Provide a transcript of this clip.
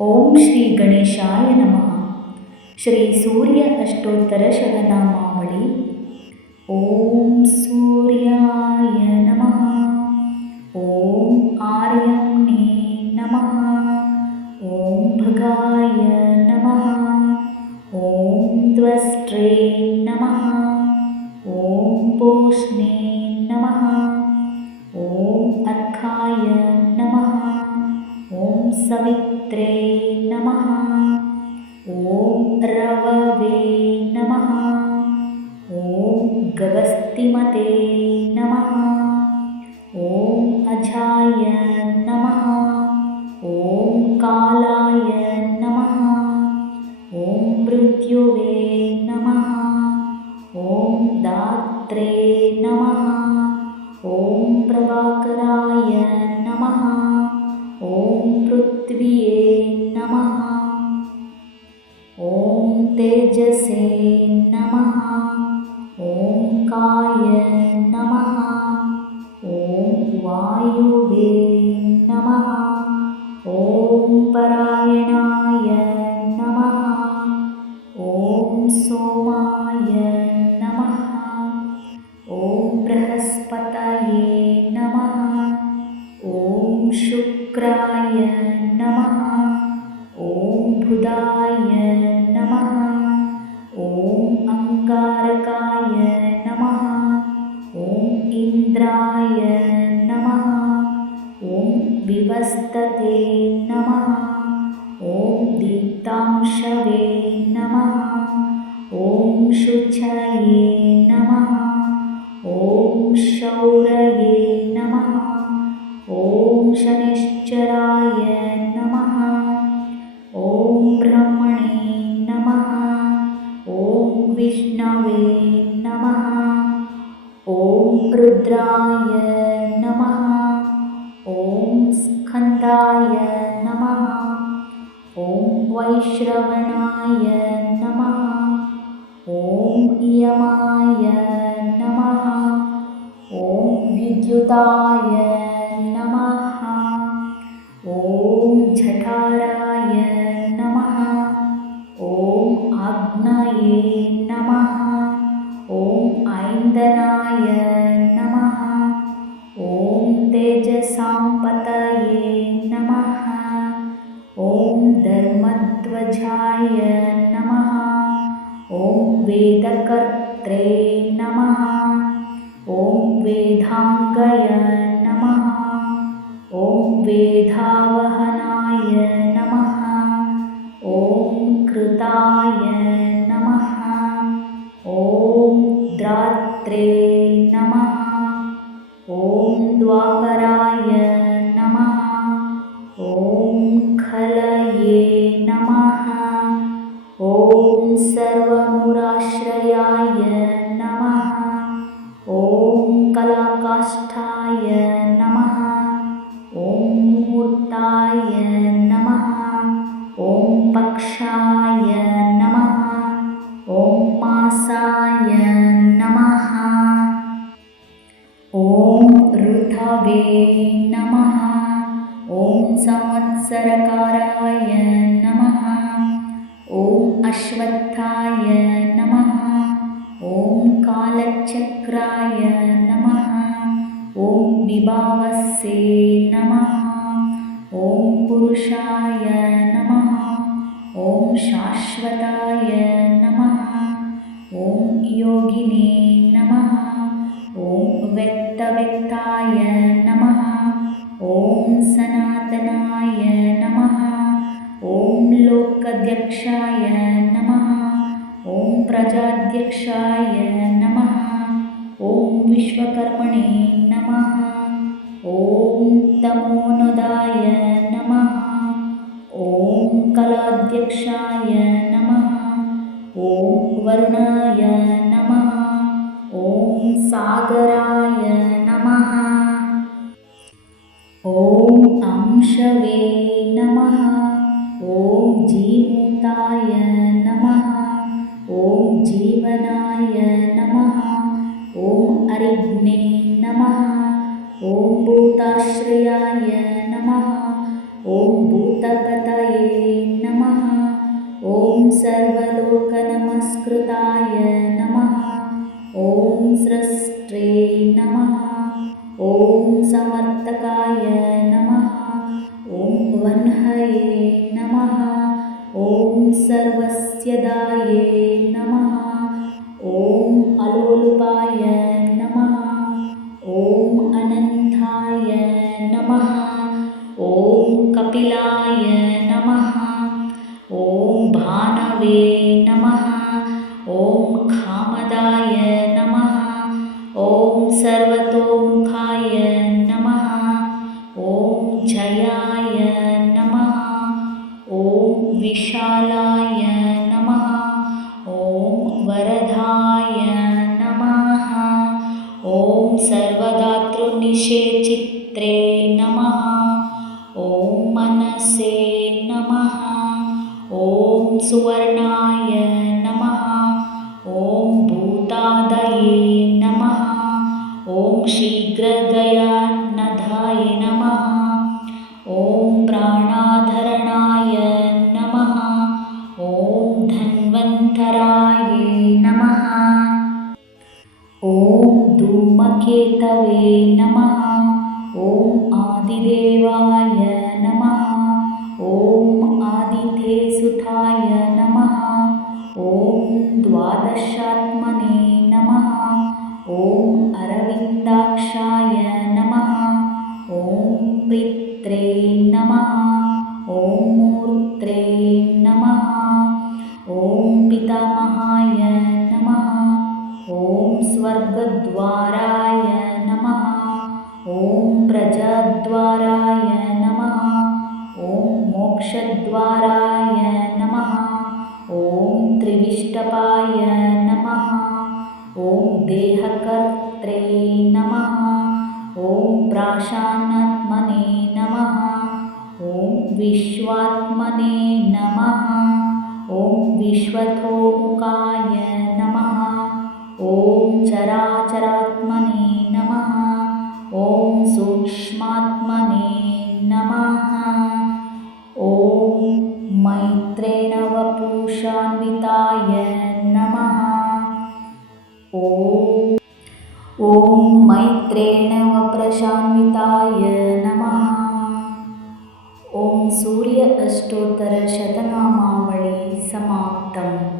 ಓಂ ಶ್ರೀ ಗಣೇಶಾಯ ನಮಃ. ಶ್ರೀ ಸೂರ್ಯ ಅಷ್ಟೋತ್ತರ ಶತನಾಮಾವಳಿ. ಓಂ ಸೂರ್ಯಾಯ ನಮಃ. ಓಂ ಆರ್ಯಮ್ನೇ ನಮಃ. ಓಂ ಭಗಾಯ ನಮಃ. ಓಂ ದ್ವಸ್ಟ್ರೇ ನಮಃ. ಓಂ ಪೋಷ್ಣೇ ನಮಃ. ಓಂ ಅರ್ಕಾಯ ನಮಃ. ಓಂ ಸವಿತ್ರೇ ನಮಃ. ಓಂ ರವವೇ ನಮಃ. ಓಂ ಗವಸ್ತಿಮತೆ ನಮಃ. ಓಂ ಅಜಾಯ ನಮಃ. ಓಂ ಕಾಲಾಯ ನಮಃ. ಓಂ ಮೃತ್ಯುವೇ ನಮಃ. ಓಂ ದಾತ್ರೇ ನಮಃ. ಓಂ ಪ್ರಭಾಕರಾಯ ನಮಃ. ಓಂ ಪೃಥ್ವಿಯೇ ನಮಃ. ಓಂ ತೇಜಸೇ ನಮಃ. ಓಂ ಕಾಯ ನಮಃ. ಓಂ ವಾಯುವೇ ನಮಃ. ಓಂ ಪರಾಯಣಾಯ ನಮಃ. ಓಂ ಸೋಮಾಯ ನಮಃ. ಓಂ ಬೃಹಸ್ಪತಯೇ ನಮಃ. ಓಂ ಶುಕ್ರಾಯ ನಮಃ. ಓಂ ಬುಧಾಯ ನಮಃ. ಓಂ ಅಂಗಾರಕಾಯ ನಮಃ. ಓಂ ಇಂದ್ರಾಯ ನಮಃ. ಓಂ ವಿವಸ್ತತೆ ನಮಃ. ಓಂ ದೀಪ್ತಾಂಶವೇ ನಮಃ. ಓಂ ಶುಚಯೇ ನಮಃ. ಓಂ ಶೌರಯೇ ನಮಃ. ಓಂ ಶನಿಶ್ಚರಾಯ ನಮಃ. ಓಂ ಬ್ರಹ್ಮಣೇ ನಮಃ. ಓಂ ವಿಷ್ಣವೇ ನಮಃ. ಓಂ ರುದ್ರಾಯ ನಮಃ. ಓಂ ಸ್ಕಂದಾಯ ನಮಃ. ಓಂ ವೈಶ್ರವಣಾಯ ನಮಃ. ಓಂ ಯಮಾಯ ನಮಃ. ಓಂ ವಿದ್ಯುತಾಯ ನಮಃ. ಓಂ ಝಠಾರಾಯ ನಮಃ. ಓಂ ಆಗ್ನೇಯೇ ನಮಃ. ಓಂ ಐಂದನಾಯ ನಮಃ. ಓಂ ತೇಜಸಾಂಪತಯೇ ನಮಃ. ಓಂ ಧರ್ಮಧ್ವಜಾಯ ನಮಃ. ಓಂ ವೇದಕರ್ತ್ರೇ ನಮಃ. ಓಂ ವೇದಾಂಗಯ ನಮಃ. ಓಂ ವೇದಾವಹನಾಯ ನಮಃ. ಓಂ ಕೃತಾಯ ನಮಃ. ಓಂ ಧಾತ್ರೇ ನಮಃ. ಓಂ ದ್ವಾಪರಾಯ ನಮಃ. ಓಂ ಖಲಯೇ ನಮಃ. ಓಂ ಸರ್ವಮೂರಾಶ್ರಯಾಯ ನಮಃ. ಓಂ ಕಲಾಕಾಷ್ಠಾಯ ನಮಃ. ಓಂ ಮೂರ್ತಾಯ ನಮಃ. ಓಂ ಪಕ್ಷಾಯ ನಮಃ. ಓಂ ಮಾಸಾಯ ನಮಃ. ಓಂ ಋತವೇ ನಮಃ. ಓಂ ಸಂವತ್ಸರಕಾರಾಯ ನಮಃ. ಓಂ ಅಶ್ವತ್ಥಾಯ ನಮಃ. ಓಂ ಕಾಲಚಕ್ರಾಯ ನಮಃ. ಓಂ ವಿಭಾವಸ್ಸೇ ನಮಃ. ಓಂ ಪುರುಷಾಯ ನಮಃ. ಓಂ ಶಾಶ್ವತಾಯ ನಮಃ. ಓಂ ಯೋಗಿನೇ ನಮಃ. ಓಂ ವ್ಯಕ್ತವ್ಯಕ್ತಾಯ ನಮಃ. ಓಂ ಸನಾತನಾಯ ನಮಃ. ಓಂ ಲೋಕಾಧ್ಯಕ್ಷಾಯ ನಮಃ. ಓಂ ಪ್ರಜಾಧ್ಯಕ್ಷಾಯ ನಮಃ. ಓಂ ವಿಶ್ವಕರ್ಮಣೇ ನಮಃ. ಓಂ ತಮೋನುದಾಯ ನಮಃ. ಓಂ ಕಲಾಧ್ಯಕ್ಷಾಯ ನಮಃ. ಓಂ ವರುಣಾಯ ನಮಃ. ಓಂ ಸಾಗರಾಯ ನಮಃ. ಓಂ ಅಂಶವೇ ನಮಃ. ಓಂ ಜೀಮೂತಾಯ ನಮಃ. ಓಂ ಜೀವನಾಯ ನಮಃ. ಓಂ ಅರಿಗ್ನೇ ನಮಃ. ಓಂ ಭೂತಾಶ್ರಯಾಯ ನಮಃ. ಓಂ ಭೂತಪತಯೇ ब्रह्मये नमः। ॐ सर्वस्यदाये नमः। ॐ अलोलुपाय नमः। ॐ अनन्ताय नमः। ॐ कपिलाय नमः। ॐ भानवे नमः। ॐ कामदाय नमः। ॐ सर्वतोमुखाय नमः। ॐ जयाय नमः। ॐ विशालाय नमः। ॐ वरदाय नमः। ॐ सर्वदातृनिषेचित्रे नमः। ॐ मनसे नमः। ॐ सुवर्णाय नमः। ॐ भूतादये नमः। ॐ शीघ्रगयानधाय नमः। ॐ प्राणाधरणाय नमः। ॐ धन्वन्तराय नमः। ॐ धूमकेतवे नमः। ॐ आदिदेवाय नमः। ॐ आदितेसुताय नमः। ॐ द्वादशात्मने नमः। ॐ अरविन्दाक्षाय नमः। ॐ पित्रे नमः। ॐ मूर्त्रे नमः। ॐ पितामहाय नमः। ॐ स्वर्गद्वाराय नमः। ॐ प्रजाद्वाराय नमः। ॐ मोक्षद्वाराय नमः। ॐ त्रिविष्टपाय नमः। ॐ देहकर्त्रे नमः। ॐ प्राशानात्मने नमः। ॐ विश्वात्मने नमः। ॐ विश्वतोमुखाय नमः। ॐ चराचरात्मने नमः। ॐ सूक्ष्मात्मने नमः। ॐ मैत्रेण वपुषान्विताय नमः। ॐ मैत्रेण वप्रशान्विताय नमः। ॐ सूर्य अष्टोत्तर शतनामावळि समाप्तम्।